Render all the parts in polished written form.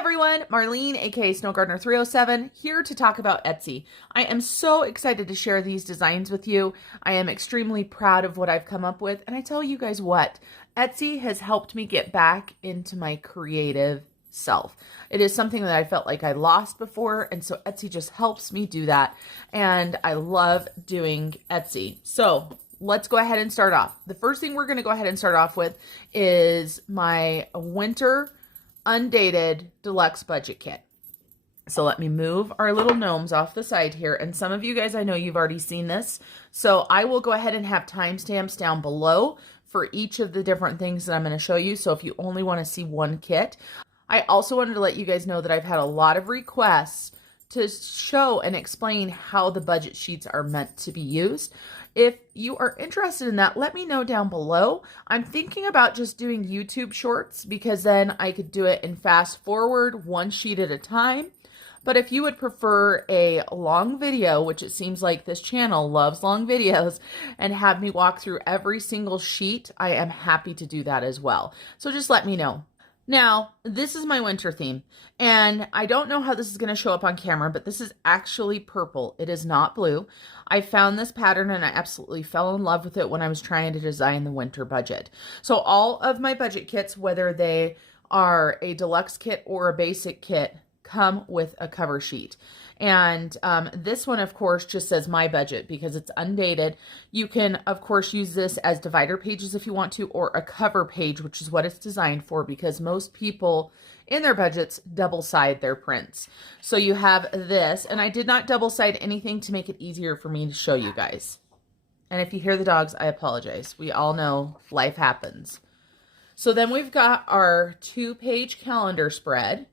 everyone, Marlene, aka Snow Gardener 307, here to talk about Etsy. I am so excited to share these designs with you. I am extremely proud of what I've come up with, and I tell you guys what, Etsy has helped me get back into my creative self. It is something that I felt like I lost before, and so Etsy just helps me do that, and I love doing Etsy. So let's go ahead and start off. The first thing we're going to go ahead and start off with is my winter Undated deluxe budget kit. So let me move our little gnomes off the side here. And some of you guys, I know you've already seen this. So I will go ahead and have timestamps down below for each of the different things that I'm going to show you. So if you only want to see one kit, I also wanted to let you guys know that I've had a lot of requests to show and explain how the budget sheets are meant to be used. If you are interested in that, let me know down below. I'm thinking about just doing YouTube shorts because then I could do it in fast forward, one sheet at a time. But if you would prefer a long video, which it seems like this channel loves long videos, and have me walk through every single sheet, I am happy to do that as well. So just let me know. Now, this is my winter theme, and I don't know how this is going to show up on camera, but this is actually purple. It is not blue. I found this pattern and I absolutely fell in love with it when I was trying to design the winter budget. So all of my budget kits, whether they are a deluxe kit or a basic kit, come with a cover sheet. And this one, of course, just says my budget because it's undated. You can, of course, use this as divider pages if you want to, or a cover page, which is what it's designed for because most people in their budgets double side their prints. So you have this, and I did not double side anything to make it easier for me to show you guys. And if you hear the dogs, I apologize. We all know life happens. So then we've got our 2-page calendar spread.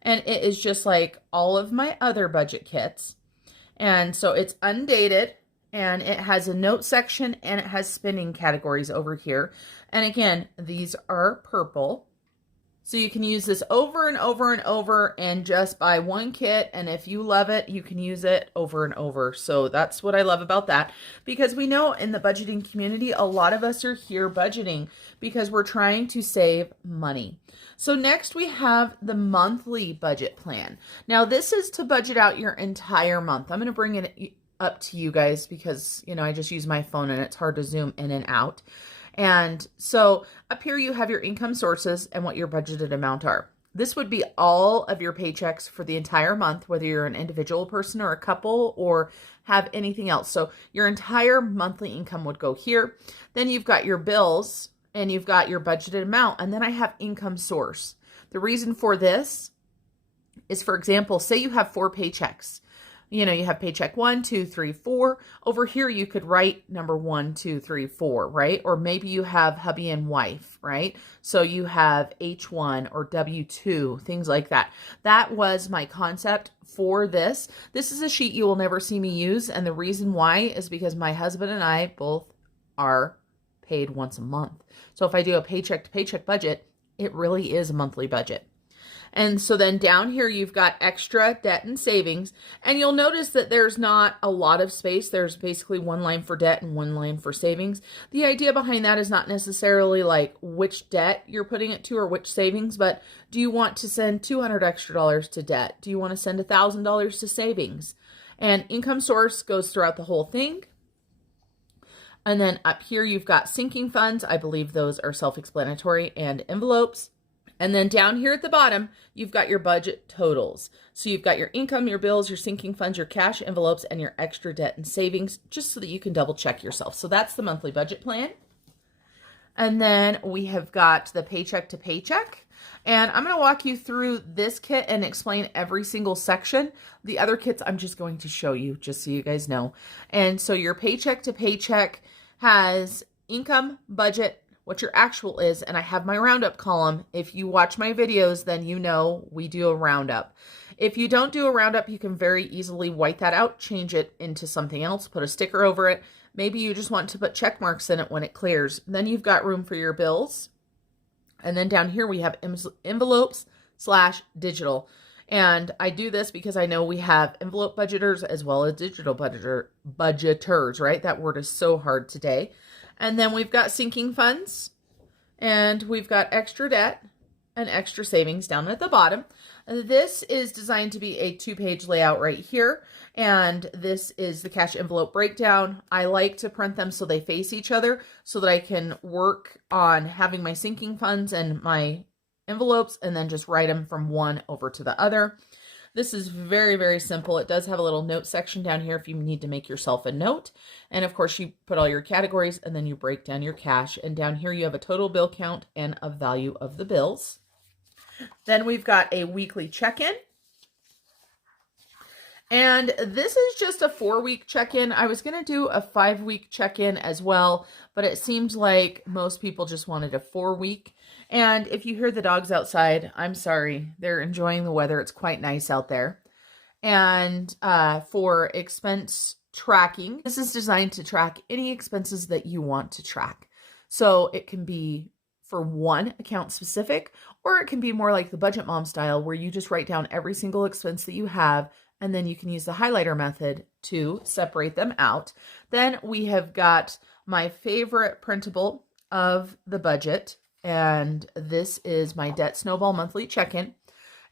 And it is just like all of my other budget kits. And so it's undated, and it has a note section, and it has spinning categories over here. And again, these are purple. So you can use this over and over and over and just buy one kit. And if you love it, you can use it over and over. So that's what I love about that, because we know in the budgeting community, a lot of us are here budgeting because we're trying to save money. So next we have the monthly budget plan. Now this is to budget out your entire month. I'm going to bring it up to you guys because, you know, I just use my phone and it's hard to zoom in and out. And so up here you have your income sources and what your budgeted amount are. This would be all of your paychecks for the entire month, whether you're an individual person or a couple or have anything else. So your entire monthly income would go here. Then you've got your bills and you've got your budgeted amount. And then I have income source. The reason for this is, for example, say you have 4 paychecks. You know, you have paycheck 1, 2, 3, 4. Over here, you could write number 1, 2, 3, 4, right? Or maybe you have hubby and wife, right? So you have H1 or W2, things like that. That was my concept for this. This is a sheet you will never see me use. And the reason why is because my husband and I both are paid once a month. So if I do a paycheck to paycheck budget, it really is a monthly budget. And so then down here, you've got extra debt and savings. And you'll notice that there's not a lot of space. There's basically one line for debt and one line for savings. The idea behind that is not necessarily like which debt you're putting it to or which savings, but do you want to send $200 extra to debt? Do you want to send $1,000 to savings? And income source goes throughout the whole thing. And then up here, you've got sinking funds. I believe those are self-explanatory, and envelopes. And then down here at the bottom, you've got your budget totals. So you've got your income, your bills, your sinking funds, your cash envelopes, and your extra debt and savings, just so that you can double check yourself. So that's the monthly budget plan. And then we have got the paycheck to paycheck. And I'm going to walk you through this kit and explain every single section. The other kits I'm just going to show you just so you guys know. And so your paycheck to paycheck has income, budget, what your actual is, and I have my roundup column. If you watch my videos, then you know we do a roundup. If you don't do a roundup, you can very easily white that out, change it into something else, put a sticker over it. Maybe you just want to put check marks in it when it clears. Then you've got room for your bills. And then down here we have envelopes / digital. And I do this because I know we have envelope budgeters as well as digital budgeters, right? That word is so hard today. And then we've got sinking funds, and we've got extra debt, an extra savings down at the bottom. This is designed to be a 2-page layout right here. And this is the cash envelope breakdown. I like to print them so they face each other so that I can work on having my sinking funds and my envelopes and then just write them from one over to the other. This is very, very simple. It does have a little note section down here if you need to make yourself a note. And of course, you put all your categories and then you break down your cash. And down here, you have a total bill count and a value of the bills. Then we've got a weekly check-in. And this is just a 4-week check-in. I was going to do a 5-week check-in as well, but it seemed like most people just wanted a 4-week. And if you hear the dogs outside, I'm sorry. They're enjoying the weather. It's quite nice out there. And for expense tracking, this is designed to track any expenses that you want to track. So it can be for one account specific, or it can be more like the Budget Mom style where you just write down every single expense that you have, and then you can use the highlighter method to separate them out. Then we have got my favorite printable of the budget, and this is my Debt Snowball Monthly Check-In.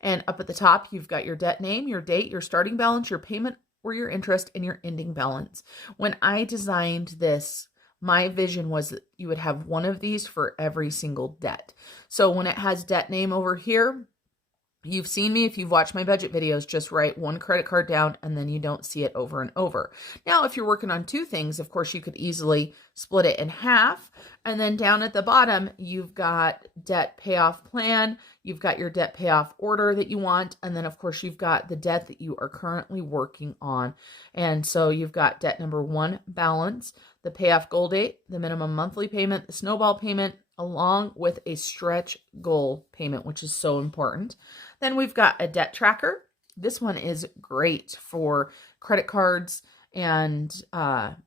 And up at the top, you've got your debt name, your date, your starting balance, your payment or your interest, and your ending balance. When I designed this, my vision was that you would have one of these for every single debt. So when it has debt name over here, you've seen me, if you've watched my budget videos, just write one credit card down and then you don't see it over and over. Now, if you're working on 2 things, of course, you could easily split it in half. And then down at the bottom, you've got debt payoff plan. You've got your debt payoff order that you want. And then, of course, you've got the debt that you are currently working on. And so you've got debt number 1 balance, the payoff goal date, the minimum monthly payment, the snowball payment, along with a stretch goal payment, which is so important. Then we've got a debt tracker. This one is great for credit cards and,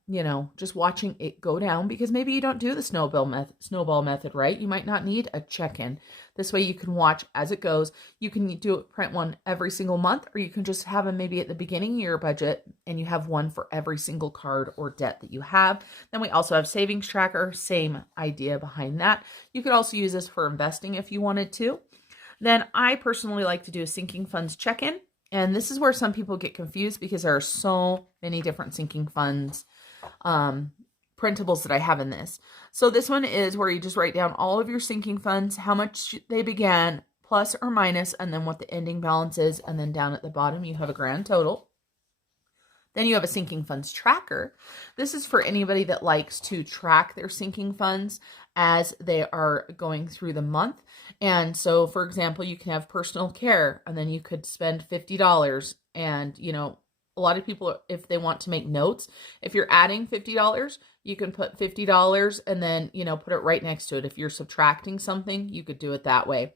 you know, just watching it go down, because maybe you don't do the snowball method, right? You might not need a check-in. This way you can watch as it goes. You can print one every single month, or you can just have them maybe at the beginning of your budget and you have one for every single card or debt that you have. Then we also have savings tracker, same idea behind that. You could also use this for investing if you wanted to. Then I personally like to do a sinking funds check-in. And this is where some people get confused because there are so many different sinking funds printables that I have in this. So this one is where you just write down all of your sinking funds, how much they began, plus or minus, and then what the ending balance is. And then down at the bottom, you have a grand total. Then you have a sinking funds tracker. This is for anybody that likes to track their sinking funds as they are going through the month. And so, for example, you can have personal care, and then you could spend $50. And, you know, a lot of people, if they want to make notes, if you're adding $50, you can put $50 and then, you know, put it right next to it. If you're subtracting something, you could do it that way.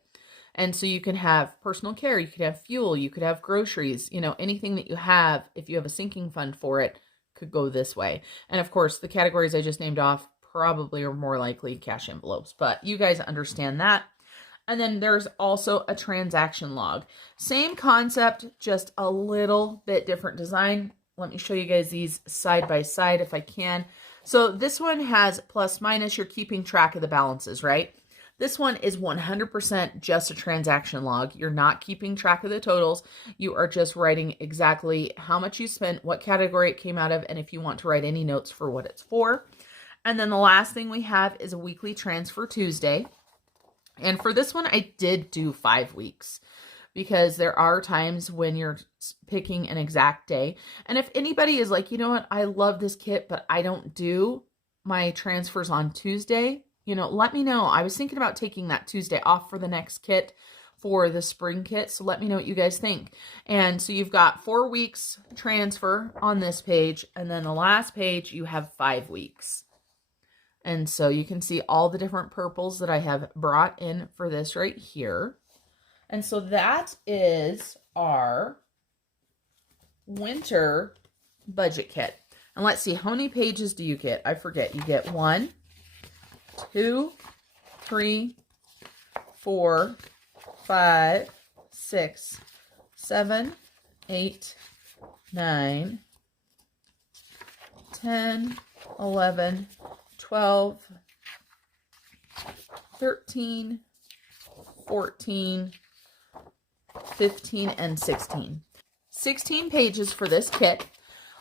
And so you can have personal care, you could have fuel, you could have groceries, you know, anything that you have, if you have a sinking fund for it, could go this way. And of course, the categories I just named off probably are more likely cash envelopes, but you guys understand that. And then there's also a transaction log. Same concept, just a little bit different design. Let me show you guys these side by side if I can. So this one has plus minus, you're keeping track of the balances, right? This one is 100% just a transaction log. You're not keeping track of the totals. You are just writing exactly how much you spent, what category it came out of, and if you want to write any notes for what it's for. And then the last thing we have is a weekly transfer Tuesday. And for this one, I did do 5 weeks because there are times when you're picking an exact day. And if anybody is like, you know what, I love this kit, but I don't do my transfers on Tuesday, you know, let me know. I was thinking about taking that Tuesday off for the next kit, for the spring kit. So let me know what you guys think. And so you've got 4 weeks transfer on this page. And then the last page, you have 5 weeks. And so you can see all the different purples that I have brought in for this right here. And so that is our winter budget kit. And let's see, how many pages do you get? I forget. You get 1, 2, 3, 4, 5, 6, 7, 8, 9, 10, 11, 12, 13, 14, 15, and 16. 16 pages for this kit.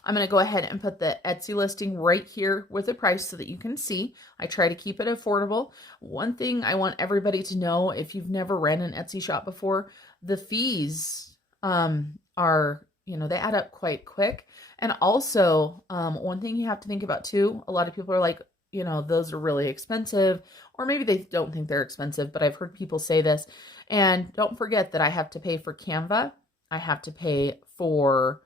I'm going to go ahead and put the Etsy listing right here with the price so that you can see. I try to keep it affordable. One thing I want everybody to know, if you've never ran an Etsy shop before, the fees are, you know, they add up quite quick. And also, one thing you have to think about too, a lot of people are like, you know, those are really expensive, or maybe they don't think they're expensive, but I've heard people say this. And don't forget that I have to pay for Canva. I have to pay for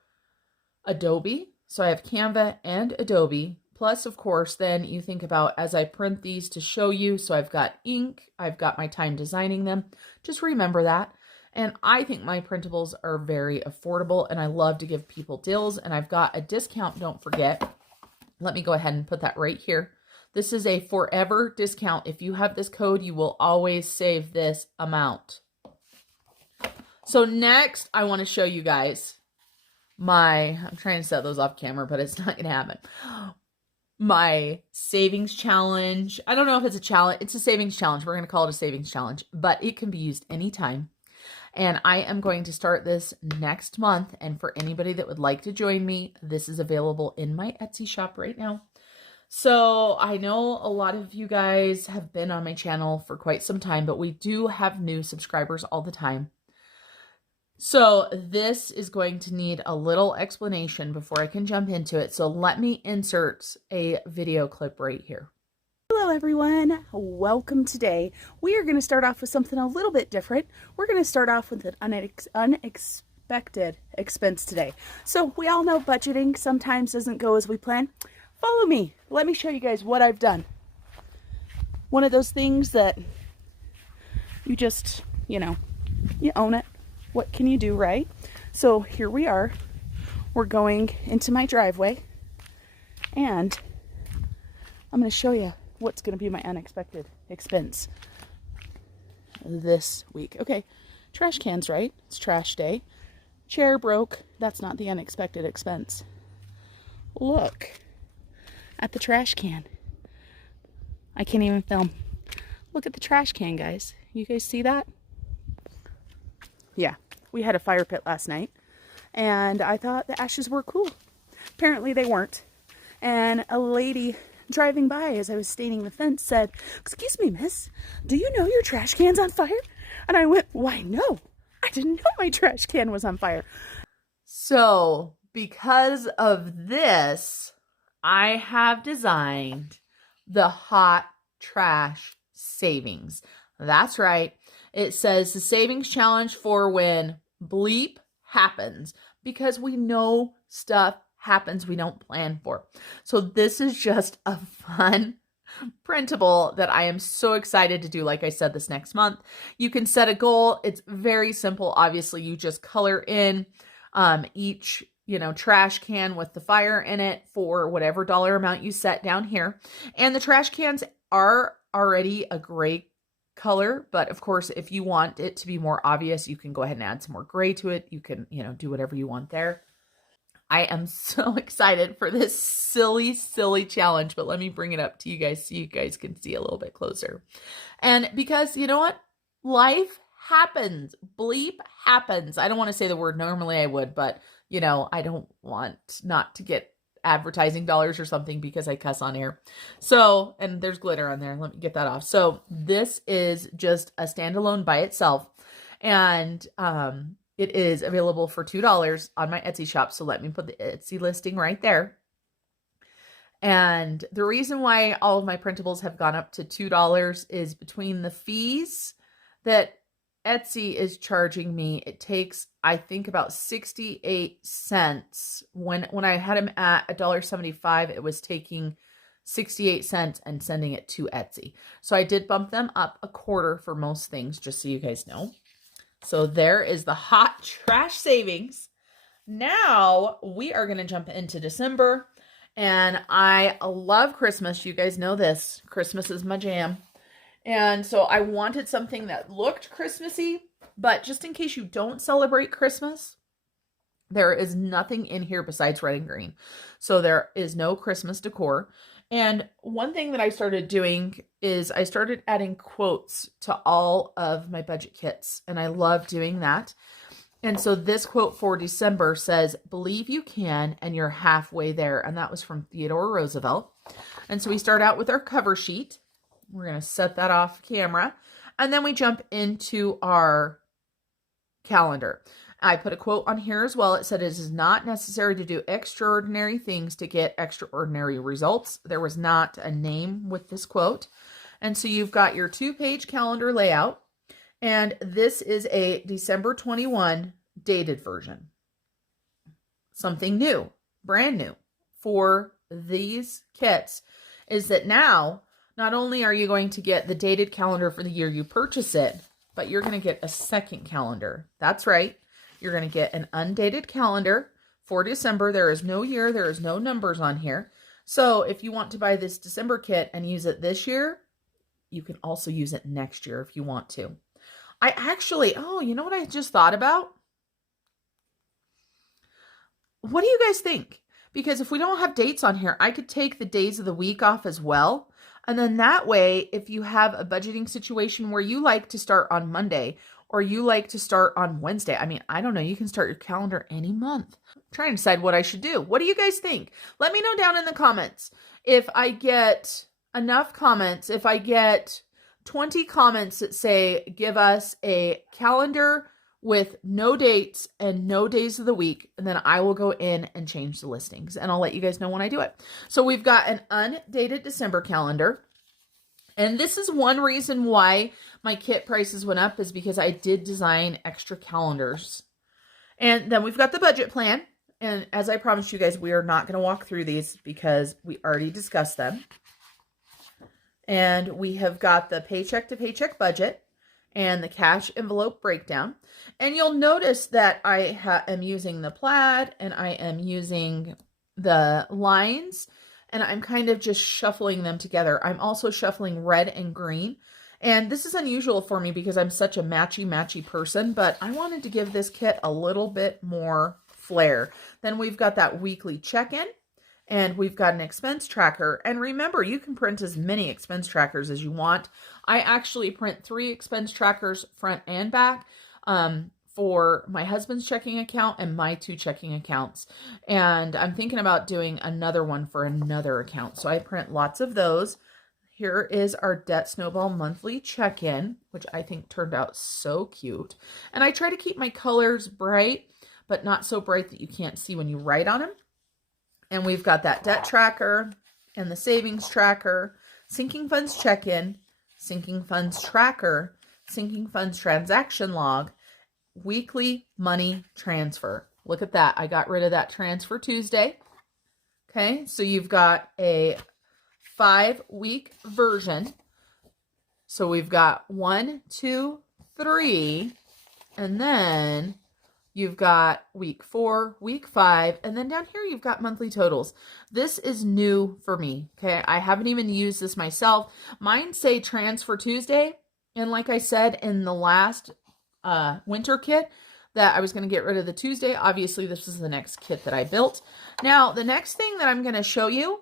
Adobe. So I have Canva and Adobe. Plus, of course, then you think about as I print these to show you. So I've got ink, I've got my time designing them. Just remember that. And I think my printables are very affordable and I love to give people deals. And I've got a discount, don't forget. Let me go ahead and put that right here. This is a forever discount. If you have this code, you will always save this amount. So next, I want to show you guys I'm trying to set those off camera, but it's not going to happen. My savings challenge. I don't know if it's a challenge. It's a savings challenge. We're going to call it a savings challenge, but it can be used anytime. And I am going to start this next month. And for anybody that would like to join me, this is available in my Etsy shop right now. So I know a lot of you guys have been on my channel for quite some time, but we do have new subscribers all the time. So this is going to need a little explanation before I can jump into it. So let me insert a video clip right here. Hello everyone, welcome. Today we are going to start off with something a little bit different. We're going to start off with an unexpected expense today. So we all know budgeting sometimes doesn't go as we plan. Follow me, let me show you guys what I've done. One of those things that you just, you know, you own it. What can you do, right? So here we are. We're going into my driveway and I'm going to show you what's going to be my unexpected expense this week. Okay, trash cans, right? It's trash day. Chair broke. That's not the unexpected expense. Look at the trash can. I can't even film. Look at the trash can, guys. You guys see that? Yeah, we had a fire pit last night and I thought the ashes were cool. Apparently they weren't. And a lady driving by as I was staining the fence said, "Excuse me, miss, do you know your trash can's on fire?" And I went, "Why, no, I didn't know my trash can was on fire." So because of this, I have designed the hot trash savings. That's right. It says the savings challenge for when bleep happens, because we know stuff happens we don't plan for. So this is just a fun printable that I am so excited to do. Like I said, this next month, you can set a goal. It's very simple. Obviously, you just color in each, you know, trash can with the fire in it for whatever dollar amount you set down here. And the trash cans are already a gray color, but of course, if you want it to be more obvious, you can go ahead and add some more gray to it. You can, you know, do whatever you want there. I am so excited for this silly challenge, but let me bring it up to you guys so you guys can see a little bit closer. And because you know what? Life happens. Bleep happens. I don't want to say the word normally I would, but you know, I don't want not to get advertising dollars or something because I cuss on air. So, and there's glitter on there. Let me get that off. So this is just a standalone by itself. And, it is available for $2 on my Etsy shop. So let me put the Etsy listing right there. And the reason why all of my printables have gone up to $2 is between the fees that Etsy is charging me. It takes, I think, about 68 cents. When I had them at $1.75, it was taking 68 cents and sending it to Etsy. So I did bump them up a quarter for most things, just so you guys know. So there is the hot trash savings. Now we are going to jump into December, and I love Christmas. You guys know this. Christmas is my jam. And so I wanted something that looked Christmassy, but just in case you don't celebrate Christmas, there is nothing in here besides red and green. So there is no Christmas decor. And one thing that I started doing is I started adding quotes to all of my budget kits, and I love doing that. And so this quote for December says, "Believe you can, and you're halfway there." And that was from Theodore Roosevelt. And so we start out with our cover sheet. We're going to set that off camera. And then we jump into our calendar. I put a quote on here as well. It said, "It is not necessary to do extraordinary things to get extraordinary results." There was not a name with this quote. And so you've got your 2-page calendar layout. And this is a December 21 dated version. Something new, brand new for these kits is that now, not only are you going to get the dated calendar for the year you purchase it, but you're going to get a second calendar. That's right. You're going to get an undated calendar for December. There is no year. There is no numbers on here. So if you want to buy this December kit and use it this year, you can also use it next year if you want to. I actually, you know what I just thought about? What do you guys think? Because if we don't have dates on here, I could take the days of the week off as well. And then that way, if you have a budgeting situation where you like to start on Monday or you like to start on Wednesday, I mean, I don't know, you can start your calendar any month. I'm trying to decide what I should do. What do you guys think? Let me know down in the comments. If I get enough comments, if I get 20 comments that say, give us a calendar with no dates and no days of the week, and then I will go in and change the listings, and I'll let you guys know when I do it. So we've got an undated December calendar, and this is one reason why my kit prices went up, is because I did design extra calendars. And then we've got the budget plan, and as I promised you guys, we are not going to walk through these because we already discussed them. And we have got the paycheck to paycheck budget and the cash envelope breakdown. And you'll notice that I am using the plaid and I am using the lines, and I'm kind of just shuffling them together. I'm also shuffling red and green. And this is unusual for me because I'm such a matchy person, but I wanted to give this kit a little bit more flair. Then we've got that weekly check-in. And we've got an expense tracker. And remember, you can print as many expense trackers as you want. I actually print 3 expense trackers, front and back, for my husband's checking account and my 2 checking accounts. And I'm thinking about doing another one for another account. So I print lots of those. Here is our Debt Snowball monthly check-in, which I think turned out so cute. And I try to keep my colors bright, but not so bright that you can't see when you write on them. And we've got that debt tracker and the savings tracker, sinking funds check-in, sinking funds tracker, sinking funds transaction log, weekly money transfer. Look at that. I got rid of that transfer Tuesday. Okay, so you've got a 5-week version. So we've got 1, 2, 3, and then you've got week 4, week 5, and then down here you've got monthly totals. This is new for me, okay? I haven't even used this myself. Mine say Transfer Tuesday, and like I said in the last winter kit, that I was going to get rid of the Tuesday. Obviously, this is the next kit that I built. Now, the next thing that I'm going to show you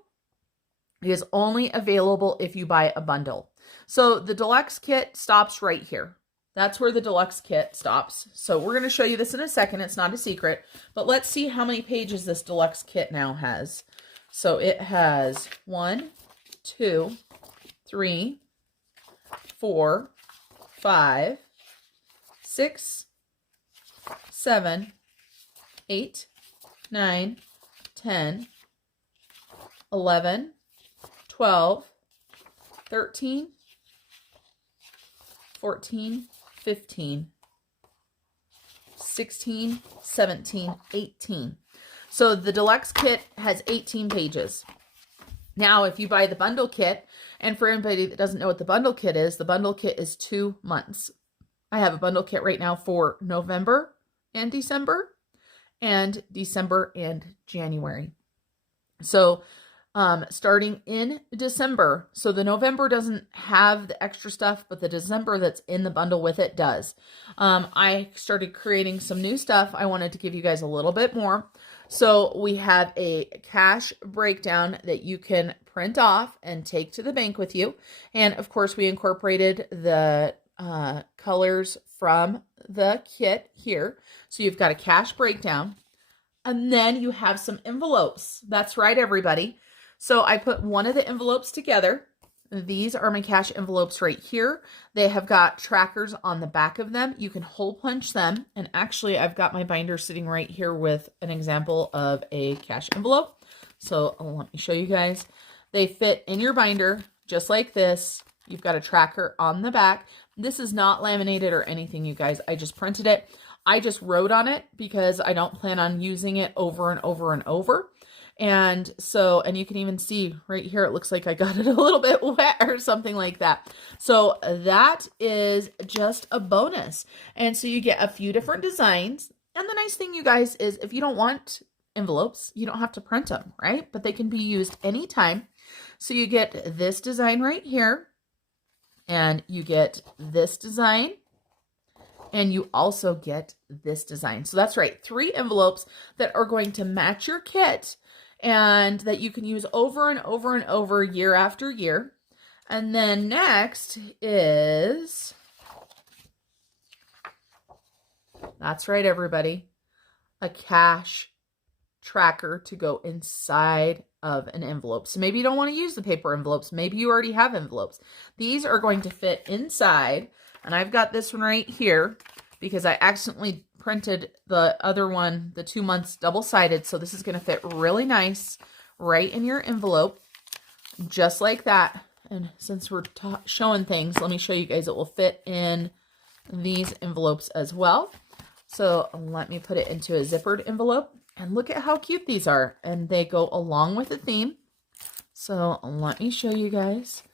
is only available if you buy a bundle. So the deluxe kit stops right here. That's where the deluxe kit stops. So we're going to show you this in a second. It's not a secret, but let's see how many pages this deluxe kit now has. So it has 1, 2, 3, 4, 5, 6, 7, 8, 9, 10, 11, 12, 13, 14, 15, 16, 17, 18. So the deluxe kit has 18 pages. Now, if you buy the bundle kit, and for anybody that doesn't know what the bundle kit is 2 months. I have a bundle kit right now for November and December and January. So starting in December. So the November doesn't have the extra stuff, but the December that's in the bundle with it does. I started creating some new stuff. I wanted to give you guys a little bit more. So we have a cash breakdown that you can print off and take to the bank with you. And of course, we incorporated the colors from the kit here. So you've got a cash breakdown, and then you have some envelopes. That's right, everybody. So I put one of the envelopes together. These are my cash envelopes right here. They have got trackers on the back of them. You can hole punch them. And actually, I've got my binder sitting right here with an example of a cash envelope. So let me show you guys. They fit in your binder just like this. You've got a tracker on the back. This is not laminated or anything, you guys. I just printed it. I just wrote on it because I don't plan on using it over and over and over. And so, and you can even see right here, it looks like I got it a little bit wet or something like that. So that is just a bonus. And so you get a few different designs. And the nice thing, you guys, is if you don't want envelopes, you don't have to print them, right? But they can be used anytime. So you get this design right here, and you get this design, and you also get this design. So that's right, 3 envelopes that are going to match your kit and that you can use over and over and over year after year. And then next is, that's right, everybody, a cash tracker to go inside of an envelope. So maybe you don't want to use the paper envelopes. Maybe you already have envelopes. These are going to fit inside. And I've got this one right here because I accidentally printed the other one, the 2 months double-sided. So this is going to fit really nice right in your envelope, just like that. And since we're showing things, let me show you guys. It will fit in these envelopes as well. So let me put it into a zippered envelope. And look at how cute these are. And they go along with the theme. So let me show you guys.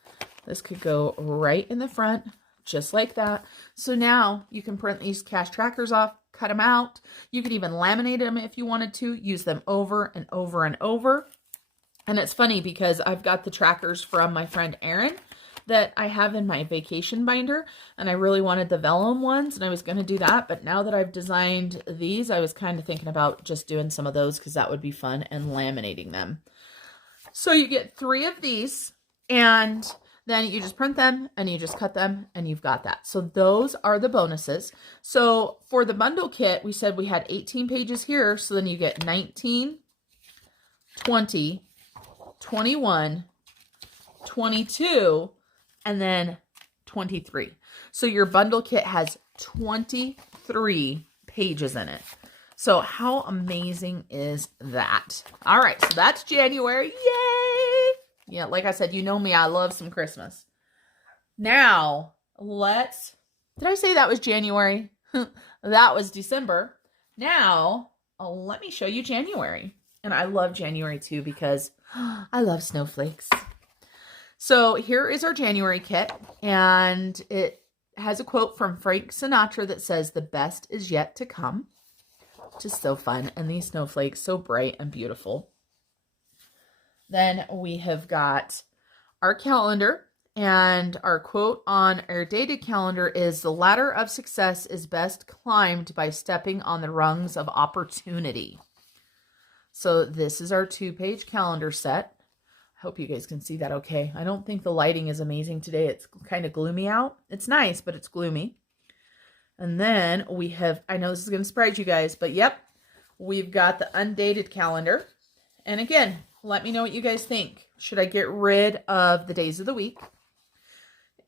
This could go right in the front, just like that. So now you can print these cash trackers off, cut them out. You could even laminate them if you wanted to, use them over and over and over. And it's funny because I've got the trackers from my friend Erin that I have in my vacation binder, and I really wanted the vellum ones, and I was going to do that. But now that I've designed these, I was kind of thinking about just doing some of those because that would be fun, and laminating them. So you get 3 of these, and then you just print them and you just cut them, and you've got that. So those are the bonuses. So for the bundle kit, we said we had 18 pages here. So then you get 19, 20, 21, 22, and then 23. So your bundle kit has 23 pages in it. So how amazing is that? All right, so that's January. Yay! Yeah, like I said, you know me, I love some Christmas. Now, did I say that was January? That was December. Now, let me show you January. And I love January too because I love snowflakes. So here is our January kit, and it has a quote from Frank Sinatra that says, "The best is yet to come," which is so fun. And these snowflakes, so bright and beautiful. Then we have got our calendar, and our quote on our dated calendar is, "The ladder of success is best climbed by stepping on the rungs of opportunity." So this is our 2-page calendar set. I hope you guys can see that okay. I don't think the lighting is amazing today. It's kind of gloomy out. It's nice, but it's gloomy. And then we have, I know this is going to surprise you guys, but yep, we've got the undated calendar. And again, let me know what you guys think. Should I get rid of the days of the week?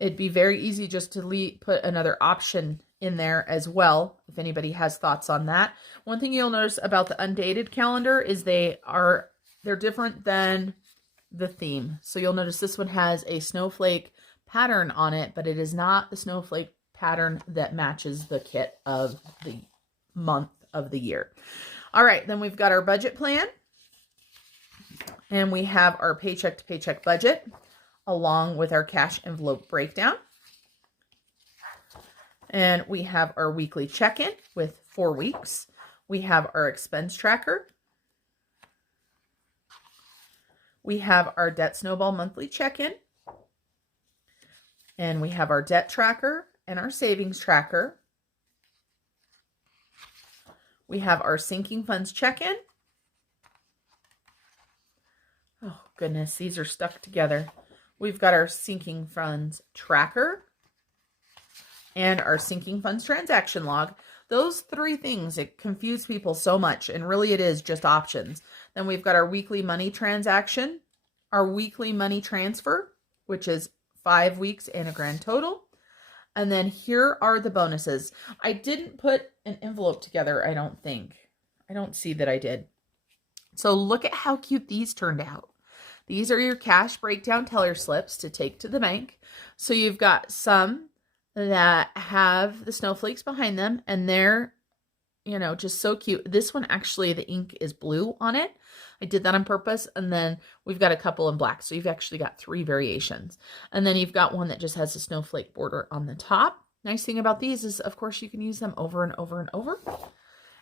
It'd be very easy just to put another option in there as well, if anybody has thoughts on that. One thing you'll notice about the undated calendar is they're different than the theme. So you'll notice this one has a snowflake pattern on it, but it is not the snowflake pattern that matches the kit of the month of the year. All right, then we've got our budget plan, and we have our paycheck to paycheck budget along with our cash envelope breakdown. And we have our weekly check-in with 4 weeks. We have our expense tracker. We have our debt snowball monthly check-in. And we have our debt tracker and our savings tracker. We have our sinking funds check-in. Oh goodness, these are stuck together. We've got our sinking funds tracker and our sinking funds transaction log. Those three things, it confuse people so much, and really it is just options. Then we've got our weekly money transaction, our weekly money transfer, which is 5 weeks and a grand total. And then here are the bonuses. I didn't put an envelope together, I don't think. I don't see that I did. So look at how cute these turned out. These are your cash breakdown teller slips to take to the bank. So you've got some that have the snowflakes behind them, and they're, you know, just so cute. This one, actually, the ink is blue on it. I did that on purpose. And then we've got a couple in black. So you've actually got 3 variations. And then you've got one that just has a snowflake border on the top. Nice thing about these is, of course, you can use them over and over and over.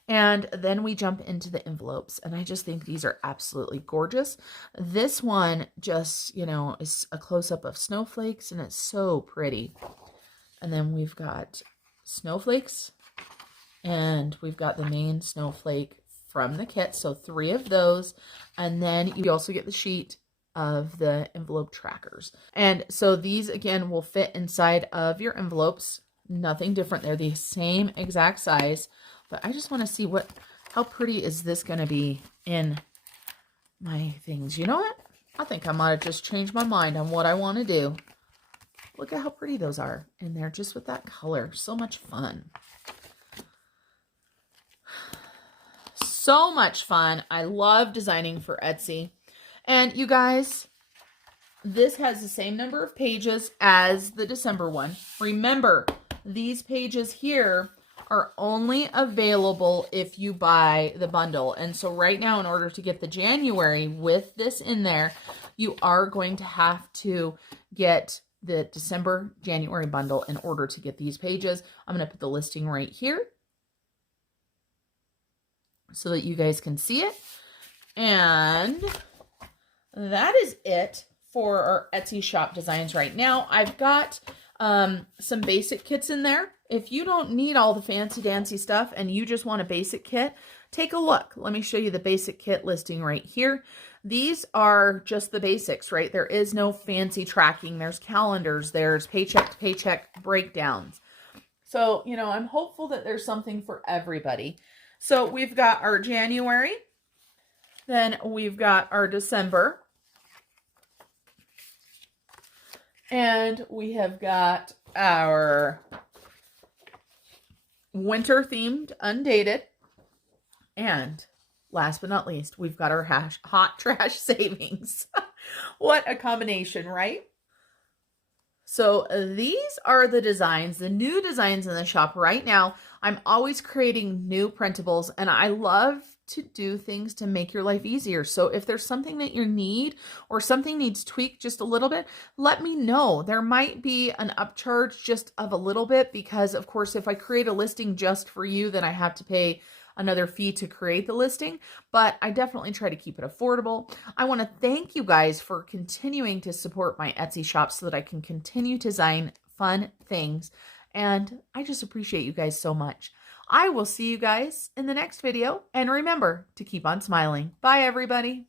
And then we jump into the envelopes, and I just think these are absolutely gorgeous. This one just, you know, is a close-up of snowflakes, and it's so pretty. And then we've got snowflakes, and we've got the main snowflake from the kit, so 3 of those. And then you also get the sheet of the envelope trackers. And so these, again, will fit inside of your envelopes. Nothing different. They're the same exact size. But I just want to see how pretty is this going to be in my things. You know what? I think I might have just changed my mind on what I want to do. Look at how pretty those are. And they're just with that color. So much fun. So much fun. I love designing for Etsy. And you guys, this has the same number of pages as the December one. Remember, these pages here are only available if you buy the bundle. And so right now, in order to get the January with this in there, you are going to have to get the December January bundle in order to get these pages. I'm going to put the listing right here so that you guys can see it. And that is it for our Etsy shop designs right now. I've got some basic kits in there. If you don't need all the fancy dancy stuff and you just want a basic kit, take a look. Let me show you the basic kit listing right here. These are just the basics, right? There is no fancy tracking. There's calendars. There's paycheck to paycheck breakdowns. So, you know, I'm hopeful that there's something for everybody. So we've got our January. Then we've got our December. And we have got our winter themed Undated. And last but not least, we've got our hot trash savings. What a combination, right? So these are the designs, the new designs in the shop right now. I'm always creating new printables, and I love to do things to make your life easier. So if there's something that you need or something needs tweaked just a little bit, let me know. There might be an upcharge just of a little bit because, of course, if I create a listing just for you, then I have to pay another fee to create the listing, but I definitely try to keep it affordable. I want to thank you guys for continuing to support my Etsy shop so that I can continue to design fun things, and I just appreciate you guys so much. I will see you guys in the next video, and remember to keep on smiling. Bye, everybody.